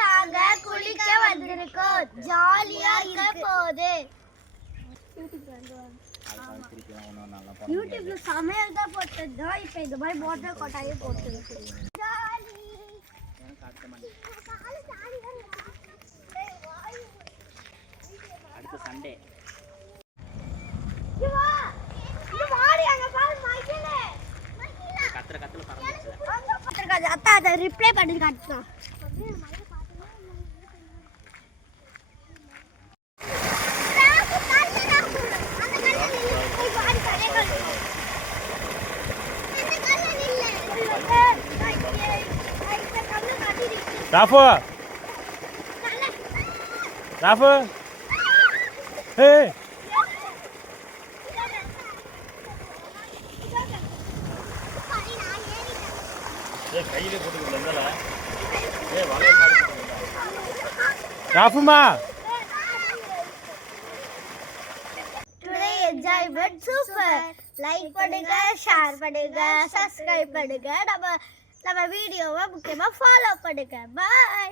நாங்க குளிக்க வந்திருக்கோம். ஜாலியா இருக்க போகுது. யூடியூப்ல சமையல் தான் போட்டது. இப்ப இந்த மாதிரி போட்டல் கொட்டாயே போட்டுருக்கு. அடுத்த சண்டே அத்தா அதை ரிப்ளை பண்ணி காட்டுறோம். ராஃபு ராஃபு ஹே கையிலே போட்டுக்கல ராஃபுமா டுடே என்ஜாய்மென்ட் சூப்பர். லைக் பண்ணுங்க, ஷேர் பண்ணுங்க, சப்ஸ்கிரைப் பண்ணுங்க. நம்ம வீடியோவை முக்கியமா ஃபாலோ பண்ணுங்க. பை.